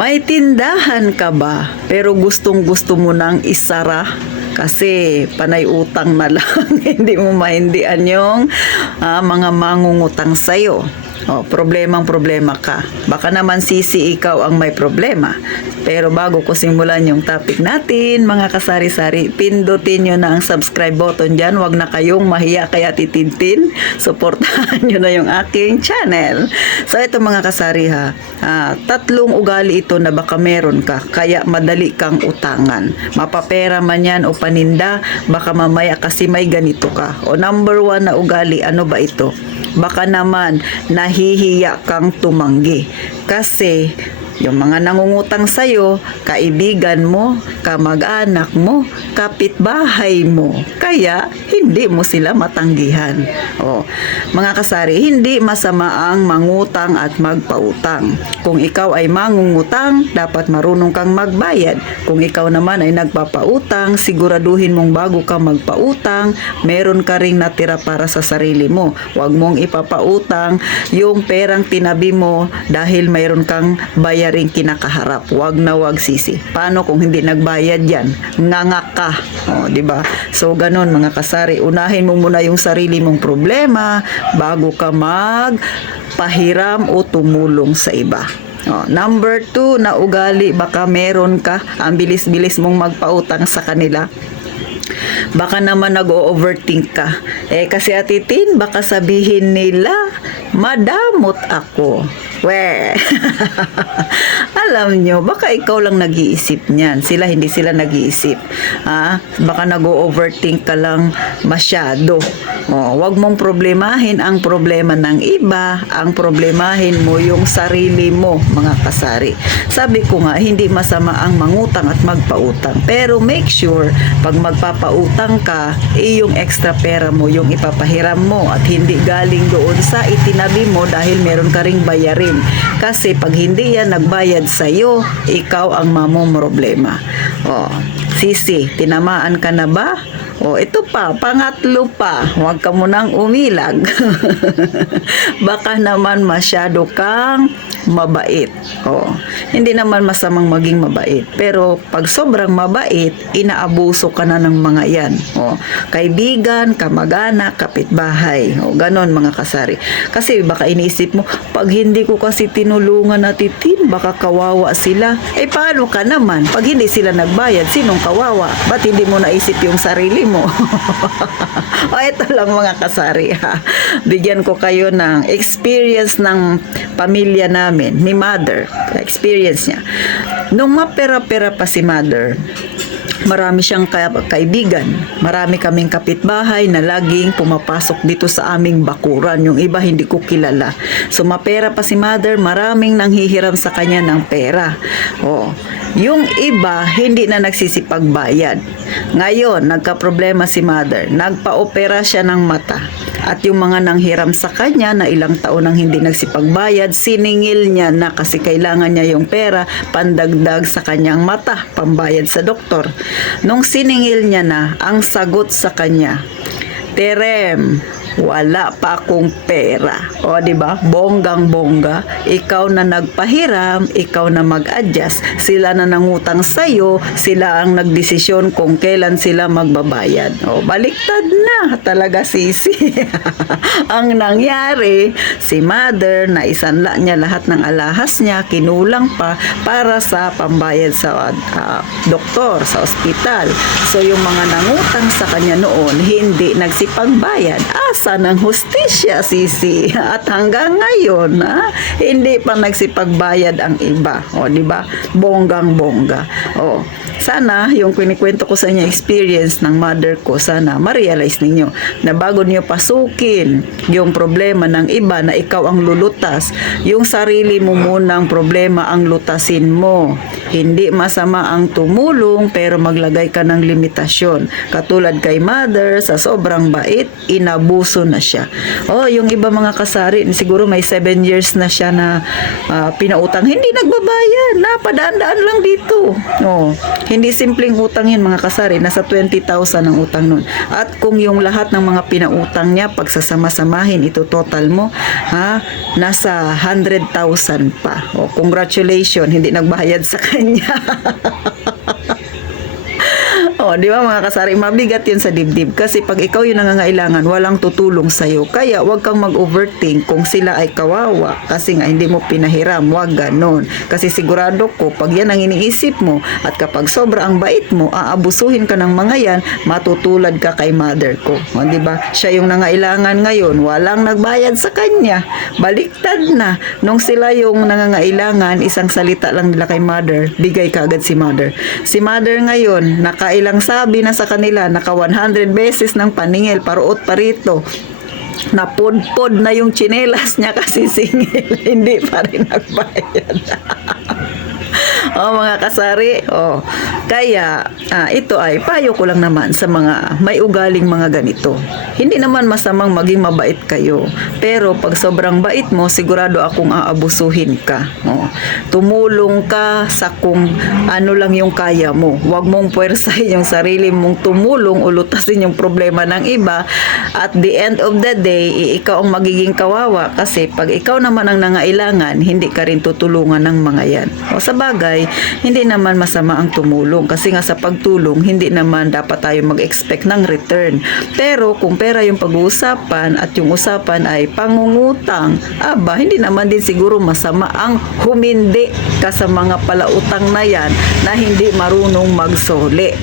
May tindahan ka ba pero gustong-gusto mo nang isara kasi panay utang na lang hindi mo maindian yung mga mangungutang sa'yo. Problema ka. Baka naman sisi ikaw ang may problema. Pero bago ko simulan yung topic natin, mga kasari-sari, pindutin nyo na ang subscribe button dyan. Huwag na kayong mahiya kaya titintin. Suportahan nyo na yung aking channel. So ito mga kasari ha, tatlong ugali ito na baka meron ka, kaya madali kang utangan. Mapapera man yan o paninda, baka mamaya kasi may ganito ka. O number 1 na ugali, ano ba ito? Baka naman nahihiya kang tumanggi kasi yung mga nangungutang sa'yo, kaibigan mo, kamag-anak mo, kapitbahay mo. Kaya, hindi mo sila matanggihan. Mga kasari, hindi masama ang mangutang at magpautang. Kung ikaw ay mangungutang, dapat marunong kang magbayad. Kung ikaw naman ay nagpapautang, siguraduhin mong bago ka magpautang, meron ka ring natira para sa sarili mo. Huwag mong ipapautang yung perang tinabi mo dahil mayroon kang bayaring kinakaharap. Wag na wag sisi. Paano kung hindi nagbayad yan? Nganga ka. Di ba? So ganun mga kasari, unahin mo muna yung sarili mong problema bago ka magpahiram o tumulong sa iba. Number 2 na ugali, baka meron ka ang bilis-bilis mong magpautang sa kanila. Baka naman nag-overthink ka. Kasi atitin, baka sabihin nila, madamot ako. Alam nyo, baka ikaw lang nag-iisip niyan. Hindi sila nag-iisip. Baka nag-overthink ka lang masyado. Wag mong problemahin ang problema ng iba. Ang problemahin mo yung sarili mo, mga kasari. Sabi ko nga, hindi masama ang mangutang at magpautang. Pero make sure, pag magpapautang ka, yung extra pera mo, yung ipapahiram mo at hindi galing doon sa itinabi mo dahil meron ka ring bayarin. Kasi pag hindi yan nagbayad sa'yo, ikaw ang mamomroblema. Sisi, tinamaan ka na ba? Ito pa, pangatlo pa, huwag ka munang umilag. Baka naman masyado kang mabait. Hindi naman masamang maging mabait. Pero pag sobrang mabait, inaabuso ka na ng mga yan. Kaibigan, kamag-anak, kapitbahay. Ganon mga kasari. Kasi baka iniisip mo, pag hindi ko kasi tinulungan na titin, baka kawawa sila. Paano ka naman? Pag hindi sila nagbayad, sinong kawawa? Ba't hindi mo naisip yung sarili mo? Ito lang mga kasari ha. Bigyan ko kayo ng experience ng pamilya namin, ni mother. Experience niya. Nung mapera-pera pa si mother, marami siyang kaibigan. Marami kaming kapitbahay na laging pumapasok dito sa aming bakuran. Yung iba hindi ko kilala. So mapera pa si mother, maraming nanghihiram sa kanya ng pera. Yung iba hindi na nagsisipagbayad. Ngayon, nagka-problema si mother. Nagpa-opera siya ng mata. At yung mga nanghiram sa kanya na ilang taon nang hindi nagsipagbayad, siningil niya na kasi kailangan niya yung pera pandagdag sa kanyang mata, pambayad sa doktor. Nung siningil niya na, ang sagot sa kanya, Terem, wala pa akong pera. Di ba? Bonggang-bongga. Ikaw na nagpahiram, ikaw na mag-adjust. Sila na nangutang sa'yo, sila ang nagdesisyon kung kailan sila magbabayad. Baliktad na talaga sisi. Ang nangyari, si mother na isanla niya lahat ng alahas niya, kinulang pa para sa pambayad sa doktor, sa ospital. So yung mga nangutang sa kanya noon, hindi nagsipagbayad. Asa ng hustisya sisi? At hanggang ngayon, hindi pa nagsipagbayad ang iba. Di ba? Bonggang-bongga. Sana yung kinikwento ko sa inyo experience ng mother ko, sana ma-realize ninyo na bago niyo pasukin yung problema ng iba na ikaw ang lulutas, yung sarili mo munang problema ang lutasin mo. Hindi masama ang tumulong pero maglagay ka ng limitasyon. Katulad kay mother, sa sobrang bait, inabuso naabuso na siya. Yung iba mga kasari, siguro may 7 years na siya na pinautang, hindi nagbabayad, napadaan-daan lang dito. Hindi simpleng utang yan mga kasari, nasa 20,000 ang utang nun. At kung yung lahat ng mga pinautang niya, pagsasama-samahin, ito total mo, nasa 100,000 pa. Congratulations, hindi nagbayad sa kanya. Di ba mga kasari, mabigat yun sa dibdib kasi pag ikaw yung nangangailangan, walang tutulong sa'yo. Kaya wag kang mag-overthink kung sila ay kawawa kasi nga hindi mo pinahiram. Wag ganon. Kasi sigurado ko, pag yan ang iniisip mo at kapag sobra ang bait mo, aabusuhin ka ng mga yan, matutulad ka kay mother ko. Di ba? Siya yung nangailangan ngayon, walang nagbayad sa kanya. Baliktad na. Nung sila yung nangangailangan, isang salita lang nila kay mother, bigay ka agad si mother. Si mother ngayon, nakailang sabi na sa kanila, naka 100 beses ng paningil, paruot parito, napudpod na yung tsinelas niya kasi singil, hindi pa rin nagbayad. Mga kasari, kaya ito ay payo ko lang naman sa mga may ugaling mga ganito. Hindi naman masamang maging mabait kayo, pero pag sobrang bait mo, sigurado akong aabusuhin ka. Tumulong ka sa kung ano lang yung kaya mo. Huwag mong puwersahin yung sarili mong tumulong, ulutasin yung problema ng iba. At the end of the day, ikaw ang magiging kawawa kasi pag ikaw naman ang nangailangan, hindi ka rin tutulungan ng mga yan. Sa bagay, hindi naman masama ang tumulong kasi nga sa pagtulong, hindi naman dapat tayo mag-expect ng return. Pero kung pera yung pag-uusapan at yung usapan ay pangungutang, hindi naman din siguro masama ang humindi ka sa mga palautang na yan na hindi marunong magsoli.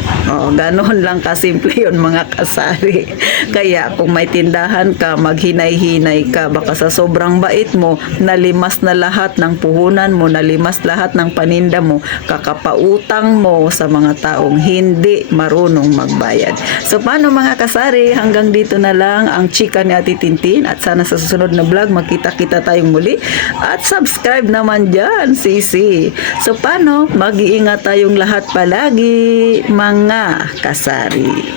Ganon lang kasimple yun mga kasari. Kaya kung may tindahan ka, maghinay-hinay ka, baka sa sobrang bait mo, nalimas na lahat ng puhunan mo, nalimas lahat ng paninda mo, kakapautang mo sa mga taong hindi marunong magbayad. So paano mga kasari, hanggang dito na lang ang chika ni Ate Tintin at sana sa susunod na vlog magkita-kita tayong muli at subscribe naman dyan, sisi. So paano, mag-iingat tayong lahat palagi mga kasari.